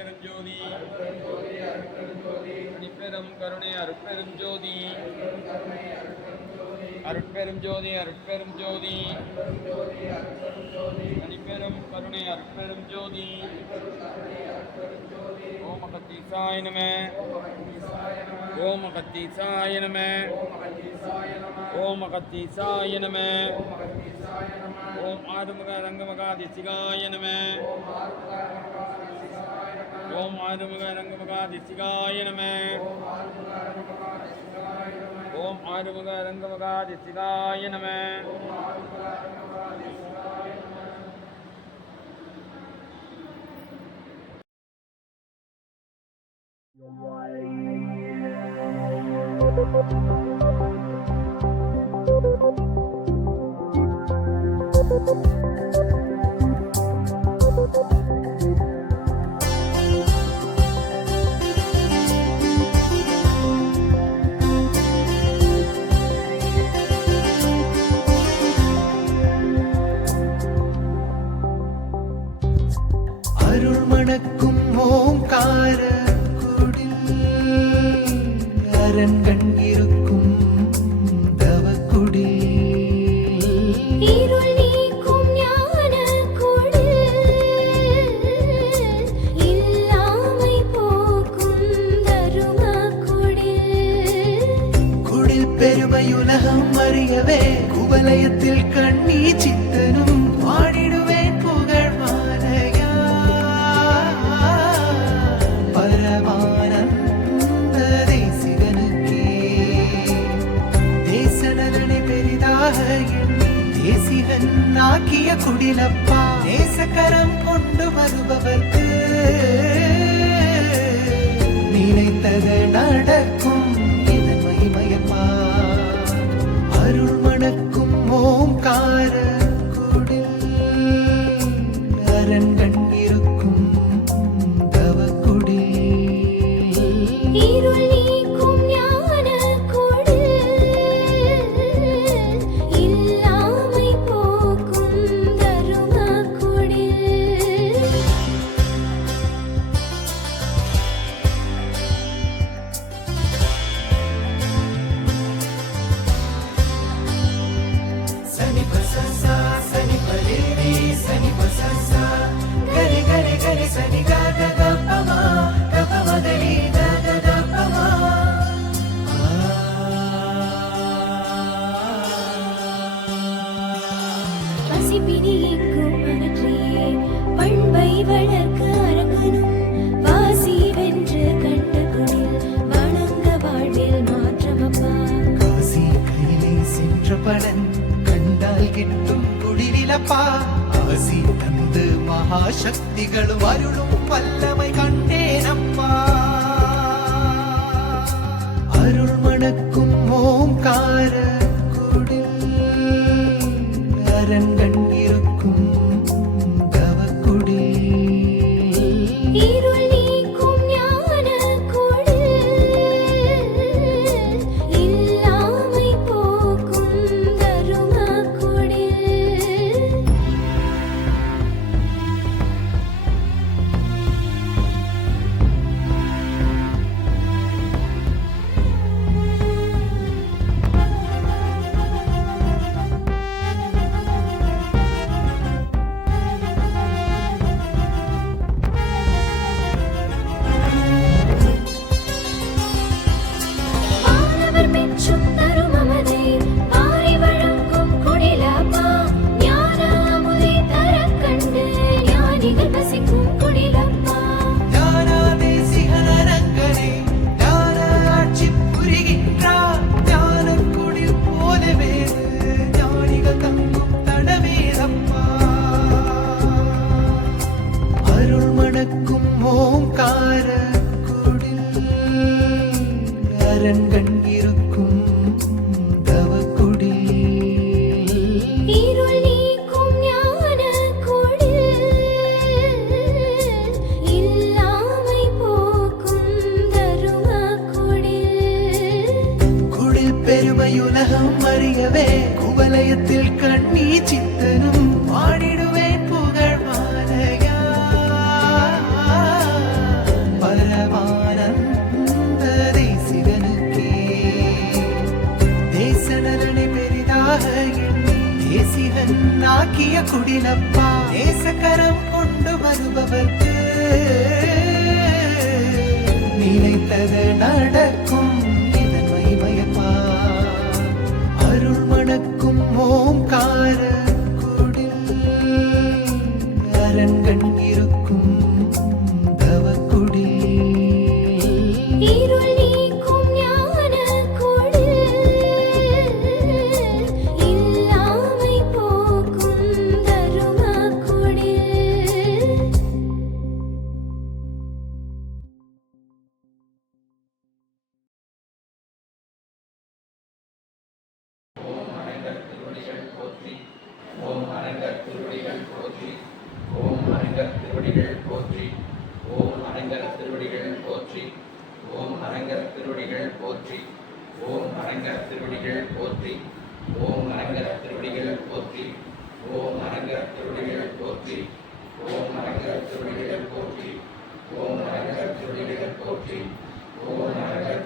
அருட்பெருஞ்சோதி தனிப்பெரும் கருணை அருட்பெருஞ்சோதி அருட்பெருஞ்சோதி அருட்பெருஞ்சோதி தனிப்பெரும் கருணை அருட்பெருஞ்சோதி. ஓம் அகத்தீசாய நம ஓம் அகத்தீசாய நம ஓம் அகத்தீசாய நம ஓம் ஆறுமுக ரங்கமகாதிசிகாய நம ஓம் ஆறுமுக ரங்கமகாதிசிகாய நம ஓம் ஆறுமுக ரங்கமகாதிசிகாய நம. அருள் மணக்கும் ஓங்கார குடில் அரண்கண் இருக்கும் தவக்குடில் இருள் நீக்கும் ஞான குடில் இல்லாமை போக்கும் தரும குடில் குடில் பெருமையுலகம் அறியவே குவலயத்தில் கண்ணீ சித்தனும் வாடிடுவேன் புகழ் மாலையா பரமானந்த தேசிகனுக்கே தேச நலனை பெரிதாக எண்ணி தேசிகன் ஆக்கிய குடிலப்பா தேசக்கரம் கொண்டு வருபவர்க்கு நினைத்தது நடக்கும் இதன் மகிமையப்பா. அருள் மணக்கும் ஓங்கார குடில் அரண்கண் இருக்கும் தவக்குடில் இருள் நீக்கும் ஞான குடில் இல்லாமை போக்கும் தரும குடில். சனி பசசா சனி பலிரி சனி பசசா கரி கரி கரி சனி கக கப்பமா கப்பமதலி கக கப்பமா. பசிப்பினி எங்கும் அகற்றியே பண்பை வளர்க்க அரங்கனும் வாசி வென்று கண்ட குடில் வணங்க வாழ்வில் மாற்றமப்பா. காசி கையிலே சென்ற பலன் கண்டால் கிட்டும் குடிலப்பா ஆசி தந்து மகாசக்திகளும் அருளும் வல்லமை கண்டேனப்பா. அருள் மணக்கும் ஓங்கார குடில் அரண்கண் இருக்கும் தவக்குடில் இருள் நீக்கும் ஞான குடில் இல்லாமை போக்கும் தரும குடில். மாணவர் பெற்றும் தருமமதை மாறி வழங்கும் குடிலப்பா ஞான அமுதை தரக் கண்டு ஞானிகள் வசிக்கும் குடிலப்பா. ஞானாதேசிகன் அரங்கனே ஞான ஆட்சி புரிகின்றார் ஞானக் குடில் போலவே ஞானிகள் தங்கும் தடமேதப்பா. அருள் மணக்கும் ஓங்கார குடில் அரண்கண் இருக்கும் தவக்குடில் இருள் நீக்கும் ஞான குடில் இல்லாமை போக்கும் தரும குடில் குடில் பெருமையுலகம் அறியவே குவலயத்தில் கண்ணீ சித்தனும் வாடிடுவேன் புகழ் மாலையா பெண்ணாக்கிய குடிலப்பா நேசக்கரம் கொண்டு வருபவர்க்கு நினைத்தது நடக்கும் இதன் மகிமையப்பா அருள் மணக்கும் ஓம்கார குடில் அரண்கண் இருக்கும் தவக்குடில் இருள் நீக்கும் ஞானக் குடில், இல்லாமை போக்கும் தருமக் குடில். ஓம் அரங்கர் திருவடிகள் போற்றி. ஓம் அரங்கர் திருவடிகள் போற்றி. ஓம் அரங்கர் திருவடிகள் போற்றி. ஓம் அரங்கர் திருவடிகள் போற்றி. ஓம் அரங்கர் திருவடிகள் போற்றி. ஓம் அரங்கர் திருவடிகள் போற்றி. ஓம் அரங்கர் திருவடிகள் போற்றி. ஓம் அரங்கர் திருவடிகள் போற்றி. ஓம் அரங்கர் திருவடிகள் போற்றி. ஓம் அரங்கர்